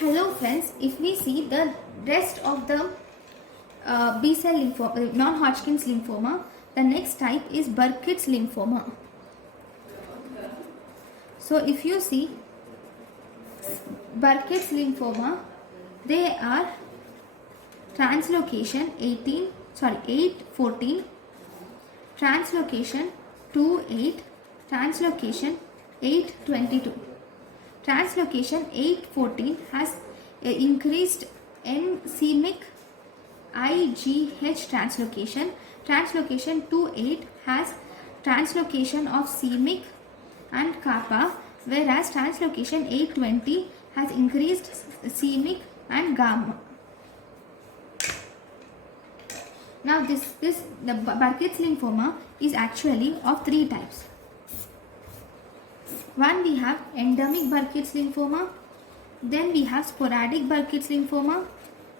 Hello friends, if we see the rest of the B cell lymphoma, non-Hodgkin's lymphoma, the next type is Burkitt's lymphoma. So if you see Burkitt's lymphoma, they are translocation 814, translocation 28, translocation 822. Translocation 814 has increased N-CMYC IGH translocation. Translocation 28 has translocation of CMYC and kappa, whereas translocation 820 has increased CMYC and gamma. Now the Burkitt's lymphoma is actually of three types. One, we have endemic Burkitt's lymphoma, then we have sporadic Burkitt's lymphoma,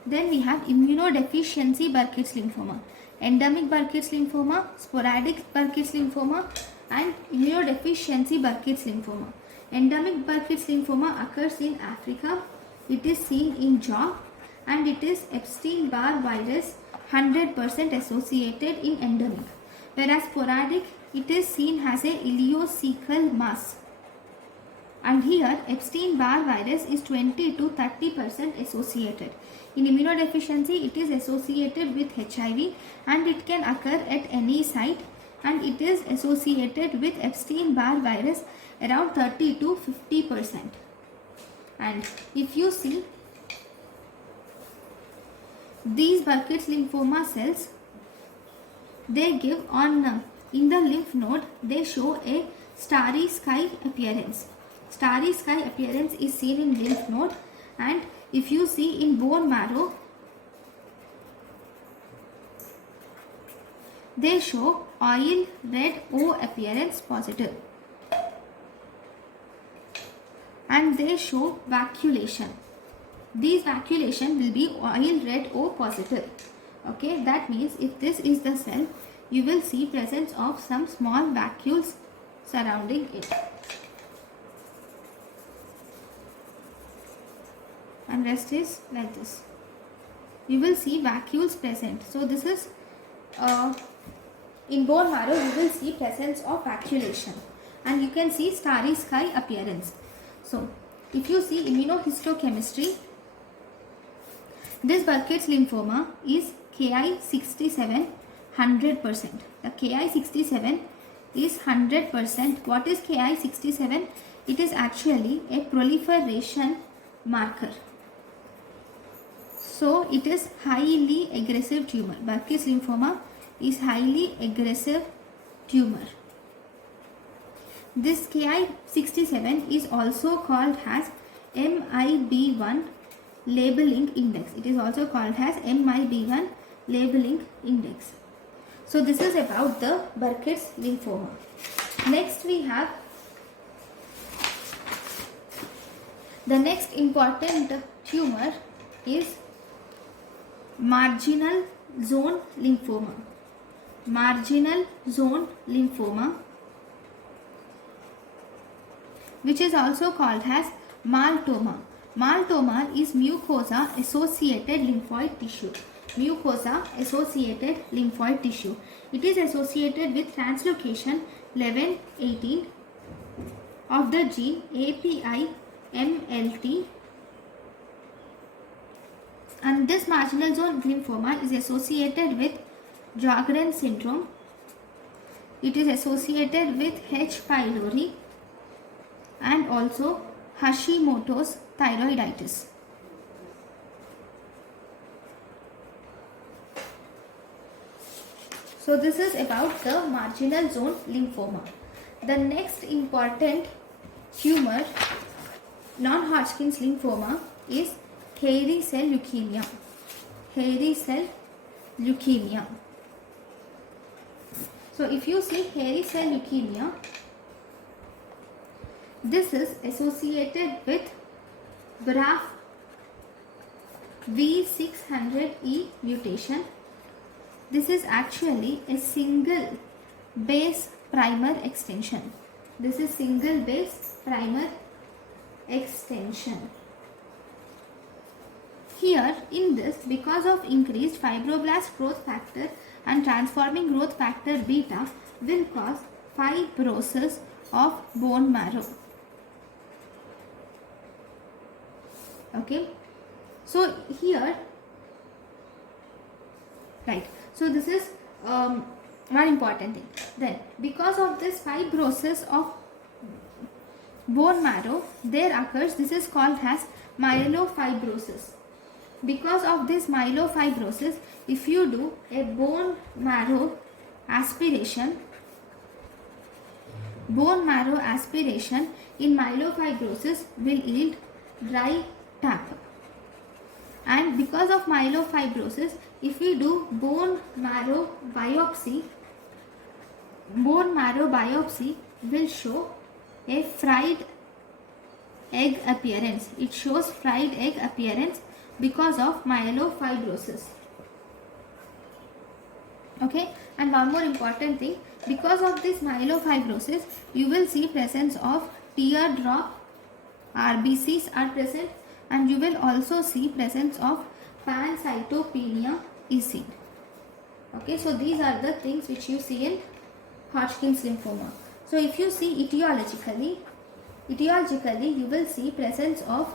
then we have immunodeficiency Burkitt's lymphoma. Endemic Burkitt's lymphoma, sporadic Burkitt's lymphoma and immunodeficiency Burkitt's lymphoma. Endemic Burkitt's lymphoma occurs in Africa. It is seen in jaw and it is Epstein-Barr virus 100% associated in endemic. Whereas sporadic, it is seen as a ileocecal mass. And here Epstein-Barr virus is 20 to 30% associated. In immunodeficiency, it is associated with HIV and it can occur at any site, and it is associated with Epstein-Barr virus around 30 to 50%. And if you see these Burkitt's lymphoma cells, they give on in the lymph node, they show a starry sky appearance. Starry sky appearance is seen in lymph node, and if you see in bone marrow, they show oil red O appearance positive, and they show vacuolation. These vacuolation will be oil red O positive. Okay, that means if this is the cell, you will see presence of some small vacuoles surrounding it. And rest is like this. You will see vacuoles present. So this is in bone marrow, you will see presence of vacuolation, and you can see starry sky appearance. So if you see immunohistochemistry, this Burkitt's lymphoma is Ki67 100%. The Ki67 is 100%. What is Ki67? It is actually a proliferation marker. So it is highly aggressive tumor. Burkitt's lymphoma is highly aggressive tumor. This Ki67 is also called as MIB1 labeling index. It is also called as MIB1 labeling index. So this is about the Burkitt's lymphoma. Next we have the next important tumor is marginal zone lymphoma. Marginal zone lymphoma, which is also called as maltoma. Maltoma is mucosa associated lymphoid tissue. Mucosa associated lymphoid tissue. It is associated with translocation 1118 of the gene API-MLT, and this marginal zone lymphoma is associated with Sjogren syndrome. It is associated with H. pylori and also Hashimoto's thyroiditis. So this is about the marginal zone lymphoma. The next important tumor, non-Hodgkin's lymphoma, is hairy cell leukemia. Hairy cell leukemia. So if you see hairy cell leukemia, this is associated with BRAF V600E mutation. This is actually a single base primer extension. This is single base primer extension. here in this, because of increased fibroblast growth factor and transforming growth factor beta will cause fibrosis of bone marrow. Okay, so here, right, so this is one important thing. Then because of this fibrosis of bone marrow, there occurs, this is called as myelofibrosis. Because of this myelofibrosis, if you do a bone marrow aspiration in myelofibrosis will yield dry tap. And because of myelofibrosis, if we do bone marrow biopsy will show a fried egg appearance. It shows fried egg appearance because of myelofibrosis. Okay, and one more important thing, because of this myelofibrosis, you will see presence of teardrop RBCs are present, and you will also see presence of pancytopenia is seen. Okay, so these are the things which you see in Hodgkin's lymphoma. So if you see etiologically you will see presence of,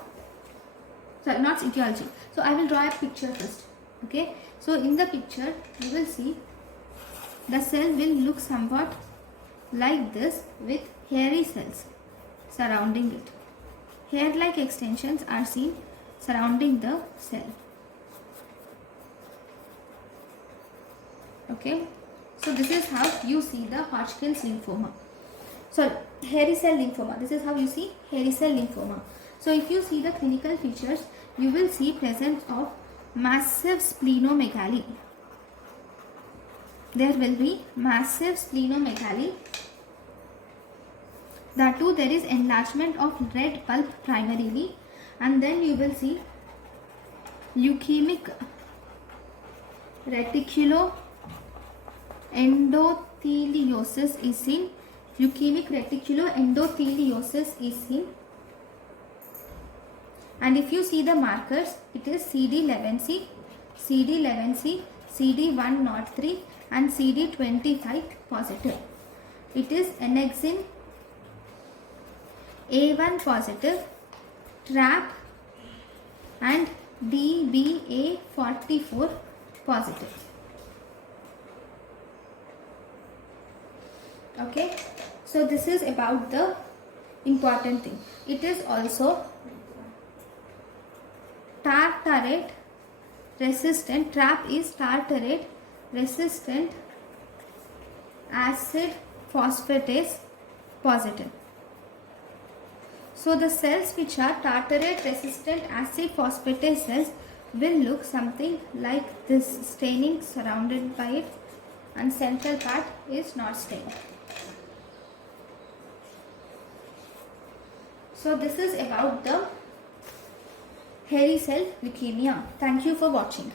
sorry, not etiology. So I will draw a picture first. Okay, so in the picture you will see the cell will look somewhat like this with hairy cells surrounding it. Hair-like extensions are seen surrounding the cell. Okay, so this is how you see the Hodgkin's lymphoma. So hairy cell lymphoma, this is how you see hairy cell lymphoma. So if you see the clinical features, you will see presence of massive splenomegaly. There will be massive splenomegaly. That too, there is enlargement of red pulp primarily, and then you will see leukemic reticuloendotheliosis is seen. Leukemic reticuloendotheliosis is seen. And if you see the markers, it is CD11C, CD103 and CD25 positive. It is annexin A1 positive, TRAP and DBA44 positive. Okay, so this is about the important thing. It is also tartarate resistant. TRAP is tartarate resistant acid phosphatase positive. So the cells which are tartarate resistant acid phosphatase cells will look something like this, staining surrounded by it, and central part is not stained. So this is about the hairy cell leukemia. Thank you for watching.